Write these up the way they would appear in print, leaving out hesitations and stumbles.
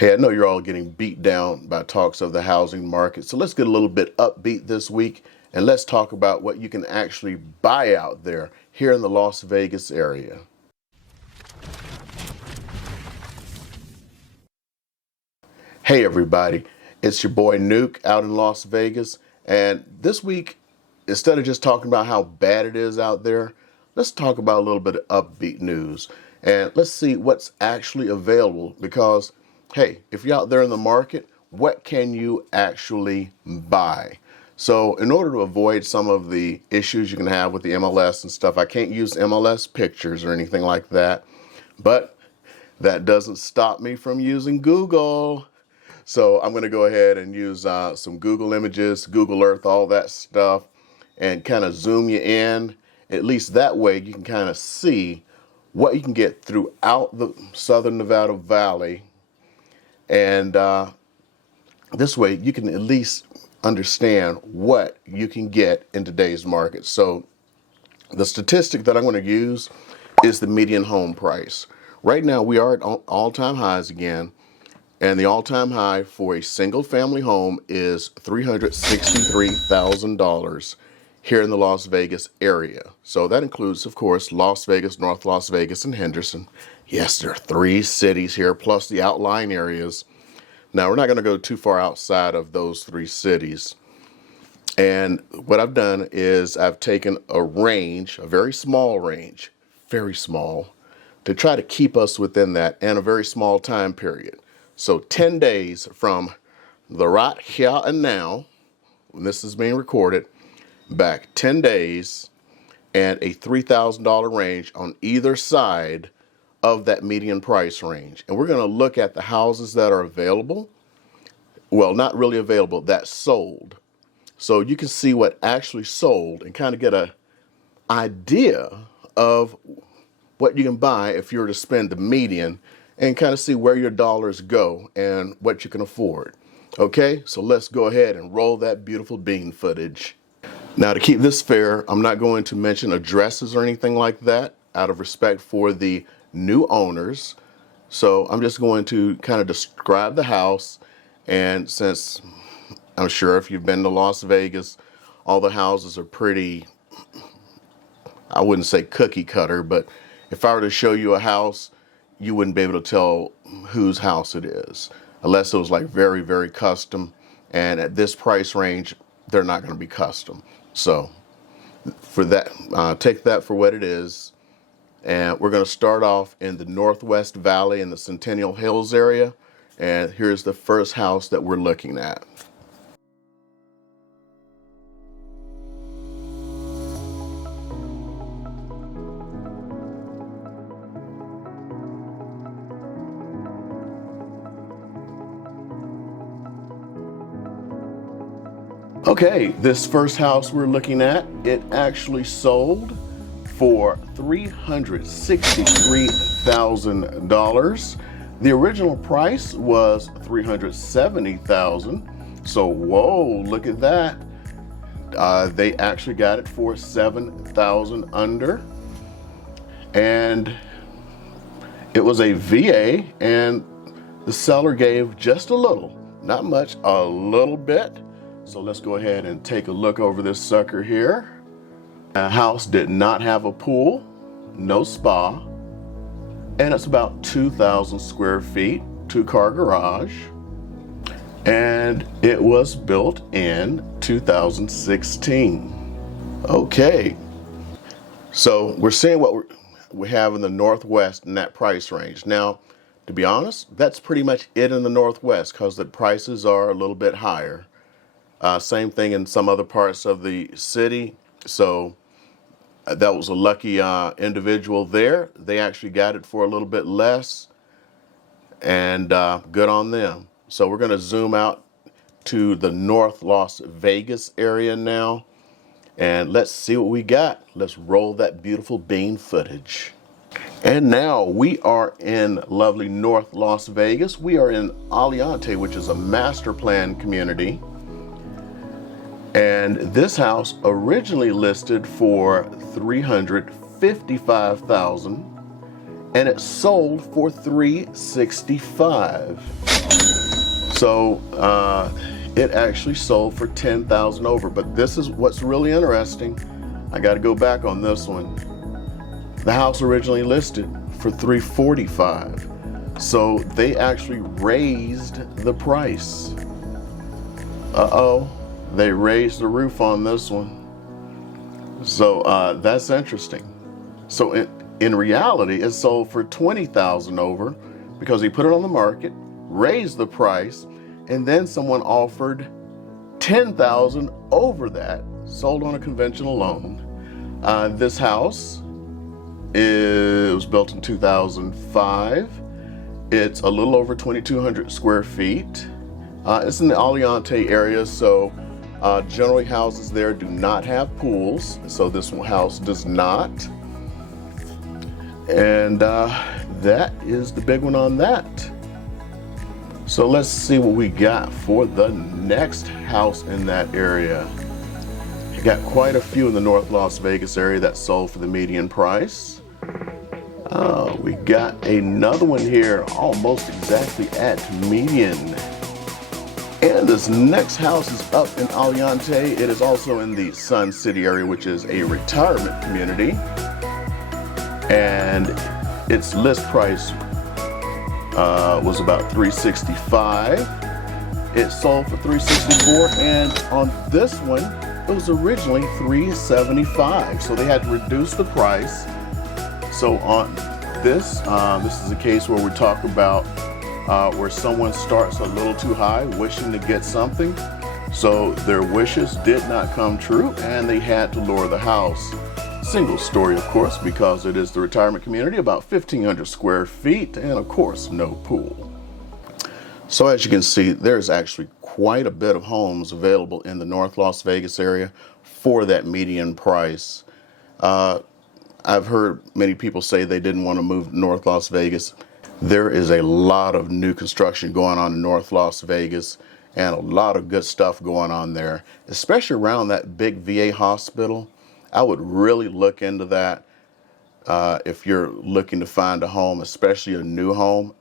Hey, I know you're all getting beat down by talks of the housing market, so let's get a little bit upbeat this week and let's talk about what you can actually buy out there here in the Las Vegas area. Hey everybody, it's your boy Nuke out in Las Vegas, and this week, instead of just talking about how bad it is out there, let's talk about a little bit of upbeat news and let's see what's actually available because, hey, if you're out there in the market, what can you actually buy? So in order to avoid some of the issues you can have with the MLS and stuff, I can't use MLS pictures or anything like that, but that doesn't stop me from using Google. So I'm going to go ahead and use some Google images, Google Earth, all that stuff, and kind of zoom you in. At least that way you can kind of see what you can get throughout the Southern Nevada Valley. And this way you can at least understand what you can get in today's market. So the statistic that I'm going to use is the median home price. Right now we are at all-time highs again. And the all-time high for a single-family home is $363,000 here in the Las Vegas area. So that includes, of course, Las Vegas, North Las Vegas, and Henderson. Yes, there are 3 cities here, plus the outlying areas. Now, we're not going to go too far outside of those 3 cities. And what I've done is I've taken a range, a very small range, very small, to try to keep us within that in a very small time period. So 10 days from the right here and now, when this is being recorded, back 10 days and a $3,000 range on either side of that median price range. And we're going to look at the houses that are available. Well, not really available, that sold. So you can see what actually sold and kind of get an idea of what you can buy if you were to spend the median and kind of see where your dollars go and what you can afford. Okay, so let's go ahead and roll that beautiful bean footage. Now, to keep this fair, I'm not going to mention addresses or anything like that out of respect for the new owners. So I'm just going to kind of describe the house. And since I'm sure if you've been to Las Vegas, all the houses are pretty, I wouldn't say cookie cutter, but if I were to show you a house, you wouldn't be able to tell whose house it is unless it was like very, very custom. And at this price range, they're not going to be custom. So for that, take that for what it is. And we're going to start off in the Northwest Valley in the Centennial Hills area. And here's the first house that we're looking at. Okay, this first house we're looking at, it actually sold for $363,000. The original price was $370,000. So, whoa, look at that. They actually got it for $7,000 under. And it was a VA, and the seller gave just a little, not much, a little bit. So let's go ahead and take a look over this sucker here. The house did not have a pool, no spa, and it's about 2,000 square feet, 2-car garage, and it was built in 2016. Okay, so we're seeing what we have in the Northwest in that price range. Now, to be honest, that's pretty much it in the Northwest because the prices are a little bit higher. Same thing in some other parts of the city. So that was a lucky individual there. They actually got it for a little bit less, and good on them. So we're going to zoom out to the North Las Vegas area now, and let's see what we got. Let's roll that beautiful bean footage. And now we are in lovely North Las Vegas. We are in Aliante, which is a master plan community. And this house originally listed for $355,000, and it sold for $365. So it actually sold for $10,000 over. But this is what's really interesting. I got to go back on this one. The house originally listed for $345. So they actually raised the price. They raised the roof on this one. So that's interesting. So in reality, it sold for $20,000 over because he put it on the market, raised the price, and then someone offered $10,000 over that, sold on a conventional loan. This house was built in 2005. It's a little over 2,200 square feet. It's in the Aliante area, so generally houses there do not have pools, so this house does not. And that is the big one on that. So let's see what we got for the next house in that area. We got quite a few in the North Las Vegas area that sold for the median price. We got another one here almost exactly at median. And this next house is up in Aliante. It is also in the Sun City area, which is a retirement community. And its list price was about $365. It sold for $364, and on this one, it was originally $375. So they had to reduce the price. So on this is a case where we talk about where someone starts a little too high, wishing to get something. So their wishes did not come true, and they had to lower the house. Single story, of course, because it is the retirement community, about 1,500 square feet, and of course, no pool. So as you can see, there's actually quite a bit of homes available in the North Las Vegas area for that median price. I've heard many people say they didn't want to move to North Las Vegas. There is a lot of new construction going on in North Las Vegas and a lot of good stuff going on there, especially around that big VA hospital. I would really look into that if you're looking to find a home, especially a new home.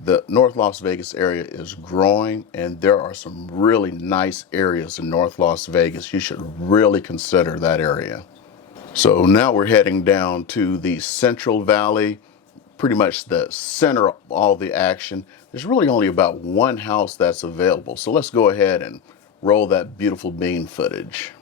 The North Las Vegas area is growing, and there are some really nice areas in North Las Vegas. You should really consider that area. So now we're heading down to the Central Valley, pretty much the center of all the action. There's really only about one house that's available. So let's go ahead and roll that beautiful bean footage.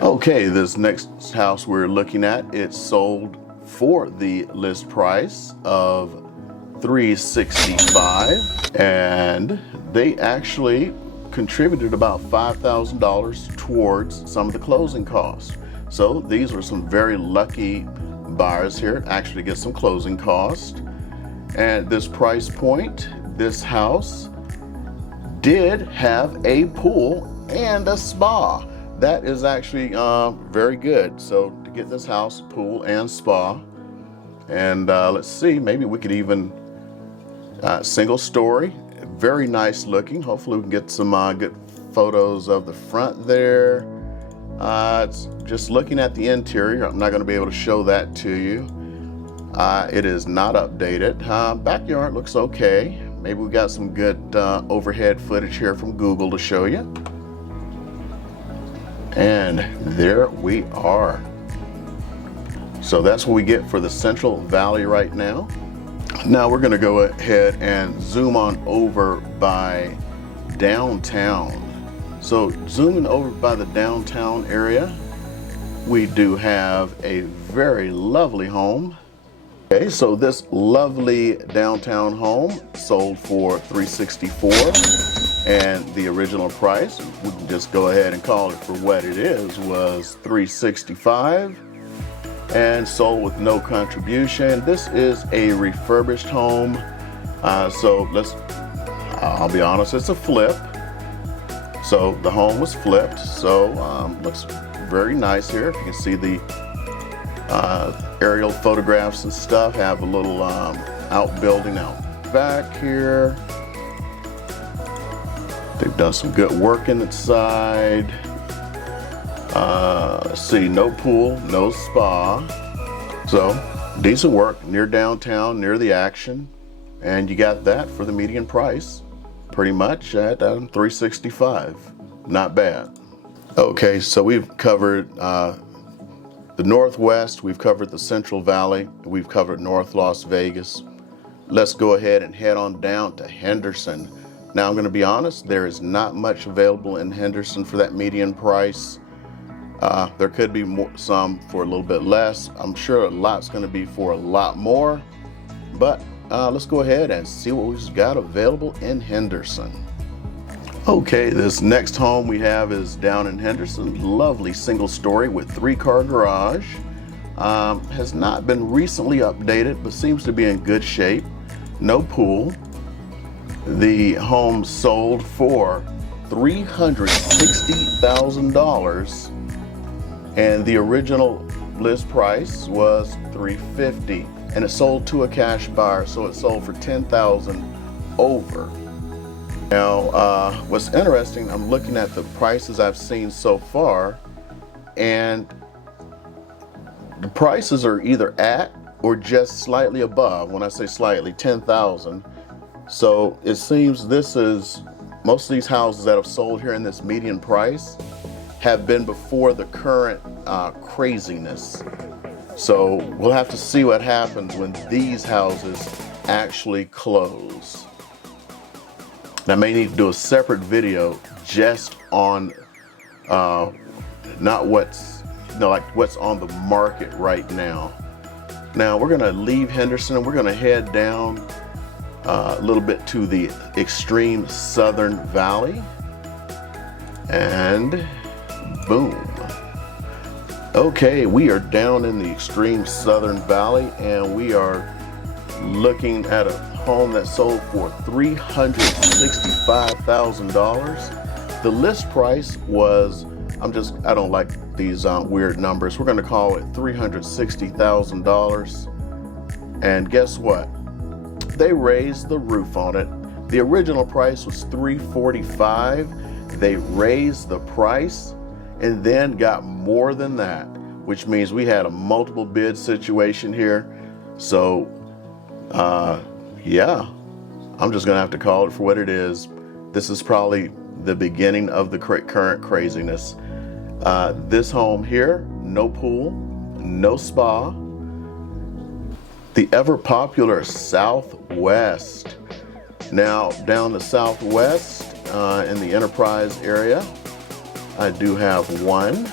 Okay, this next house we're looking at, it sold for the list price of $365, and they actually contributed about $5,000 towards some of the closing costs. So these were some very lucky buyers here actually get some closing costs. And this price point, this house did have a pool and a spa. That is actually very good. So to get this house, pool and spa, and let's see, maybe we could even single story, very nice looking. Hopefully we can get some good photos of the front there. It's just looking at the interior. I'm not going to be able to show that to you. It is not updated. Backyard looks okay. Maybe we got some good overhead footage here from Google to show you. And there we are. So that's what we get for the Central Valley right now. Now we're going to go ahead and zoom on over by downtown. So zooming over by the downtown area, we do have a very lovely home. Okay, so this lovely downtown home sold for $364, and the original price, we can just go ahead and call it for what it is, was $365, and sold with no contribution. This is a refurbished home, so I'll be honest, it's a flip. So the home was flipped, so looks very nice here. If you can see the aerial photographs and stuff, have a little outbuilding out back here. They've done some good work inside. Let's see, no pool, no spa. So decent work, near downtown, near the action. And you got that for the median price, pretty much at $365. Not bad. Okay, so we've covered the Northwest, we've covered the Central Valley, we've covered North Las Vegas. Let's go ahead and head on down to Henderson. Now I'm going to be honest, there is not much available in Henderson for that median price. There could be some for a little bit less. I'm sure a lot's going to be for a lot more, but let's go ahead and see what we've got available in Henderson. Okay, this next home we have is down in Henderson. Lovely single story with 3-car garage. Has not been recently updated, but seems to be in good shape. No pool. The home sold for $360,000, and the original list price was $350,000, and it sold to a cash buyer, so it sold for $10,000 over. Now, what's interesting, I'm looking at the prices I've seen so far, and the prices are either at or just slightly above. When I say slightly, $10,000. So it seems most of these houses that have sold here in this median price have been before the current craziness. So we'll have to see what happens when these houses actually close. And I may need to do a separate video just on not what's on the market right now. Now we're gonna leave Henderson and we're gonna head down a little bit to the extreme southern valley, and boom. Okay, we are down in the extreme southern valley, and we are looking at a home that sold for $365,000. The list price was, I don't like these weird numbers. We're gonna call it $360,000. And guess what? They raised the roof on it. The original price was $345,000. They raised the price and then got more than that, which means we had a multiple bid situation here. So, yeah, I'm just gonna have to call it for what it is. This is probably the beginning of the current craziness. This home here, no pool, no spa. The ever popular Southwest. Now down the Southwest in the Enterprise area, I do have one.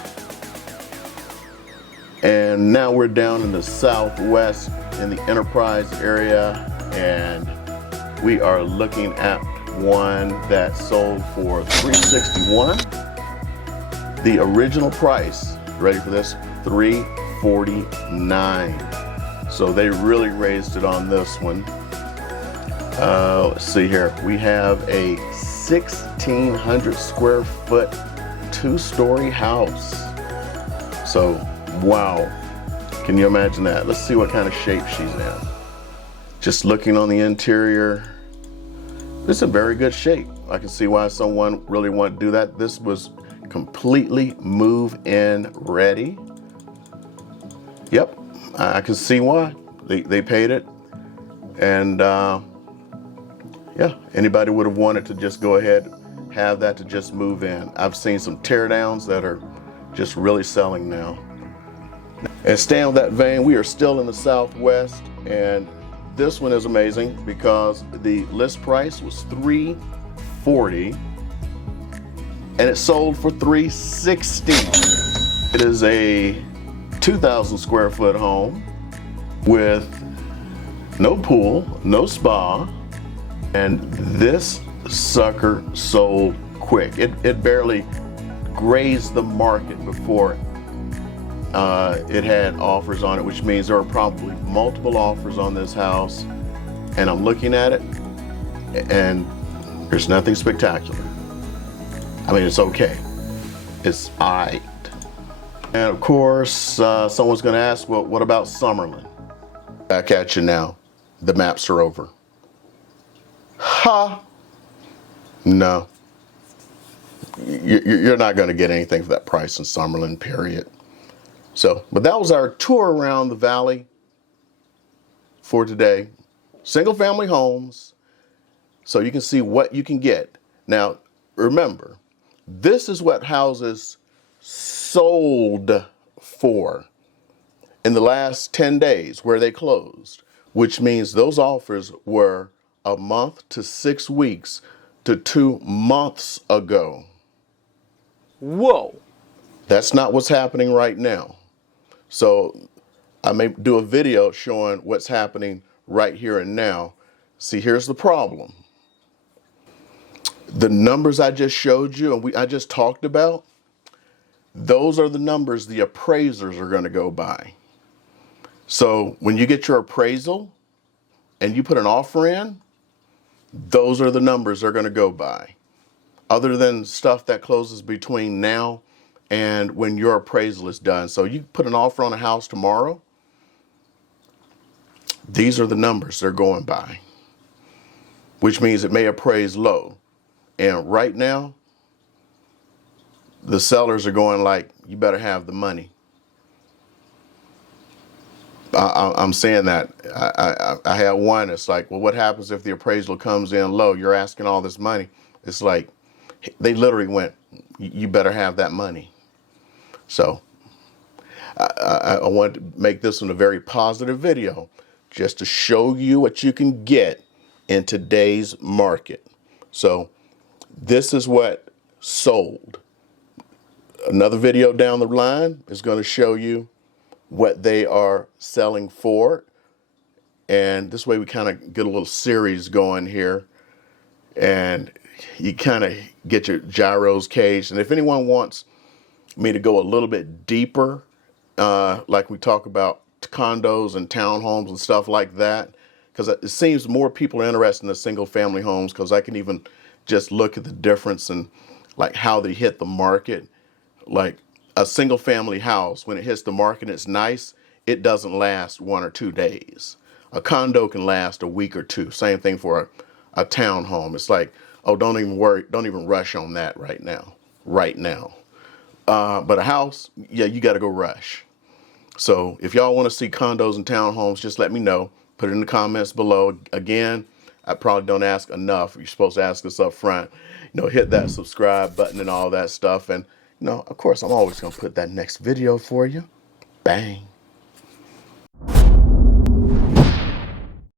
And now we're down in the Southwest in the Enterprise area, and we are looking at one that sold for $361,000. The original price, ready for this? $349,000. So they really raised it on this one. Let's see here. We have a 1,600 square foot 2-story house. So, wow. Can you imagine that? Let's see what kind of shape she's in. Just looking on the interior, it's in very good shape. I can see why someone really wanted to do that. This was completely move-in ready. Yep, I can see why. They paid it. And yeah, anybody would have wanted to just go ahead, have that to just move in. I've seen some teardowns that are just really selling now. And staying with that vein, we are still in the Southwest, and this one is amazing because the list price was $340,000 and it sold for $360,000. It is a 2,000 square foot home with no pool, no spa, and this sucker sold quick. It barely grazed the market before it had offers on it, which means there are probably multiple offers on this house. And I'm looking at it, and there's nothing spectacular. I mean, it's okay. It's all right. And of course, someone's gonna ask, well, what about Summerlin? Back at you now. The maps are over. Ha! No. you're not going to get anything for that price in Summerlin, period. So, but that was our tour around the valley for today. Single family homes, so you can see what you can get. Now, remember, this is what houses sold for in the last 10 days where they closed, which means those offers were a month to 6 weeks to 2 months ago. Whoa. That's not what's happening right now. So I may do a video showing what's happening right here and now. See, here's the problem. The numbers I just showed you and I just talked about, those are the numbers the appraisers are going to go by. So when you get your appraisal and you put an offer in, those are the numbers they're going to go by. Other than stuff that closes between now and when your appraisal is done. So you put an offer on a house tomorrow, these are the numbers they're going by, which means it may appraise low. And right now, the sellers are going like, you better have the money. I'm saying that. I had one, it's like, well, what happens if the appraisal comes in low? You're asking all this money. It's like, they literally went, you better have that money. So I want to make this one a very positive video just to show you what you can get in today's market. So this is what sold. Another video down the line is going to show you what they are selling for. And this way we kind of get a little series going here. And you kind of get your gyros caged. And if anyone wants me to go a little bit deeper, like we talk about condos and townhomes and stuff like that, because it seems more people are interested in the single family homes, because I can even just look at the difference and like how they hit the market. Like a single family house, when it hits the market, it's nice. It doesn't last 1 or 2 days. A condo can last a week or two. Same thing for a townhome. It's like, oh, don't even worry. Don't even rush on that right now. But a house, yeah, you got to go rush. So if y'all want to see condos and townhomes, just let me know. Put it in the comments below. Again, I probably don't ask enough. You're supposed to ask us up front. Hit that subscribe button and all that stuff. And, of course, I'm always going to put that next video for you. Bang.